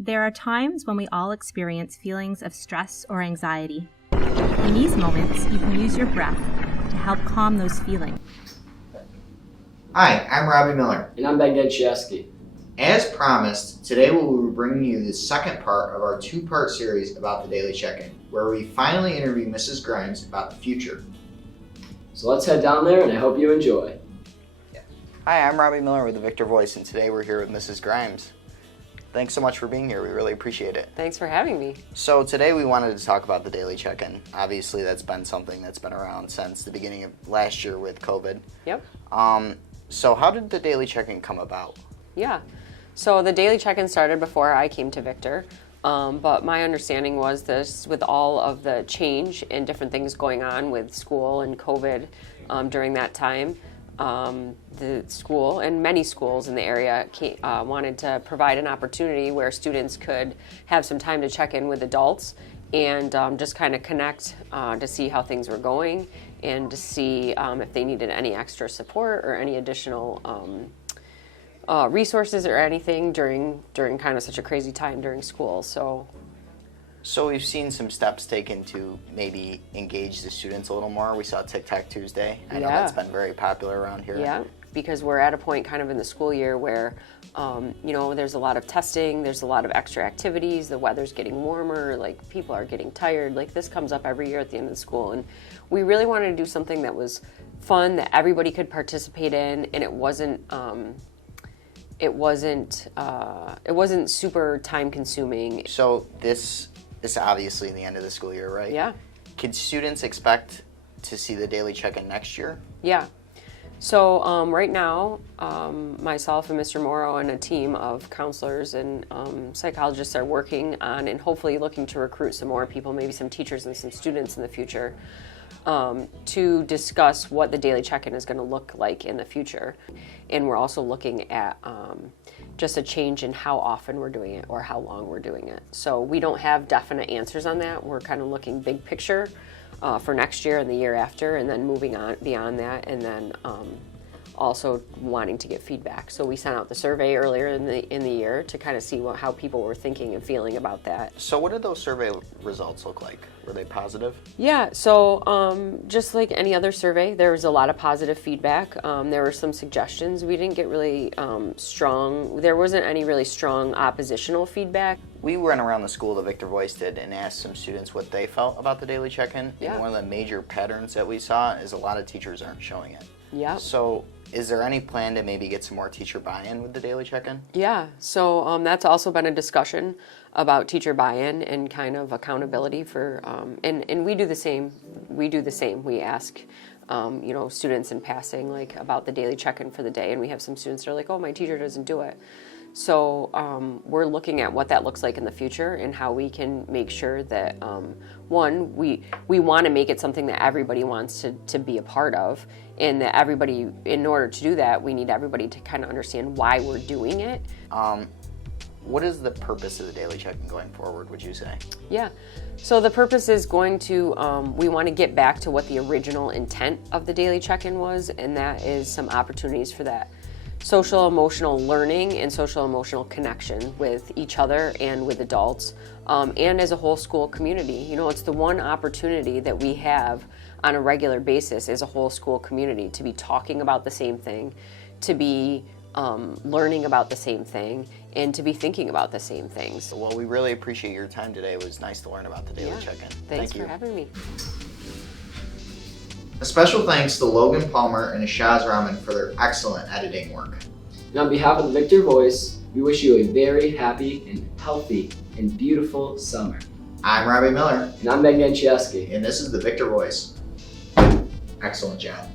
There are times when we all experience feelings of stress or anxiety. In these moments, you can use your breath to help calm those feelings. Hi, I'm Robbie Miller. And I'm Ben Genchieski. As promised, today we will be bringing you the second part of our two-part series about the Daily Check-In, where we finally interview Mrs. Grimes about the future. So let's head down there and I hope you enjoy. Hi, I'm Robbie Miller with the Victor Voice, and today we're here with Mrs. Grimes. Thanks so much for being here. We really appreciate it. Thanks for having me. So today we wanted to talk about the Daily Check-In. Obviously, that's been something that's been around since the beginning of last year with COVID. Yep. So how did the Daily Check-In come about? Yeah. So the Daily Check-In started before I came to Victor, but my understanding was this, with all of the change and different things going on with school and COVID during that time, the school and many schools in the area wanted to provide an opportunity where students could have some time to check in with adults and just kind of connect to see how things were going and to see if they needed any extra support or any additional resources or anything during kind of such a crazy time during school. So we've seen some steps taken to maybe engage the students a little more. We saw TikTok Tuesday. I know that's been very popular around here. Yeah, because we're at a point kind of in the school year where, there's a lot of testing, there's a lot of extra activities, the weather's getting warmer, like people are getting tired. Like this comes up every year at the end of the school. And we really wanted to do something that was fun, that everybody could participate in, and it wasn't super time consuming. So this is obviously the end of the school year, right? Yeah. Can students expect to see the Daily Check-In next year? Yeah. So right now, myself and Mr. Morrow and a team of counselors and psychologists are working on and hopefully looking to recruit some more people, maybe some teachers and some students in the future, to discuss what the Daily Check-In is going to look like in the future. And we're also looking at just a change in how often we're doing it or how long we're doing it. So we don't have definite answers on that. We're kind of looking big picture for next year and the year after, and then moving on beyond that, and then also wanting to get feedback. So we sent out the survey earlier in the year to kind of see how people were thinking and feeling about that. So what did those survey results look like? Were they positive? Yeah, so just like any other survey, there was a lot of positive feedback. There were some suggestions. We didn't get really there wasn't any really strong oppositional feedback. We went around the school, the Victor Voice did, and asked some students what they felt about the Daily Check-In. Yeah. And one of the major patterns that we saw is a lot of teachers aren't showing it. Yeah. So is there any plan to maybe get some more teacher buy-in with the Daily Check-In? Yeah, so that's also been a discussion about teacher buy-in and kind of accountability for, and we do the same. We ask, students in passing, like, about the Daily Check-In for the day, and we have some students that are like, oh, my teacher doesn't do it. So we're looking at what that looks like in the future and how we can make sure that, one, we want to make it something that everybody wants to be a part of, and that everybody, in order to do that, we need everybody to kind of understand why we're doing it. What is the purpose of the Daily Check-In going forward, would you say? Yeah. So the purpose is going to, we want to get back to what the original intent of the Daily Check-In was, and that is some opportunities for that social emotional learning and social emotional connection with each other and with adults, and as a whole school community. It's the one opportunity that we have on a regular basis as a whole school community to be talking about the same thing, to be learning about the same thing, and to be thinking about the same things. Well, we really appreciate your time today. It was nice to learn about the Daily Check-In. Thanks for having me. A special thanks to Logan Palmer and Ashaz Rahman for their excellent editing work. And on behalf of the Victor Voice, we wish you a very happy and healthy and beautiful summer. I'm Robbie Miller. And I'm Ben Genchieski. And this is the Victor Voice. Excellent job.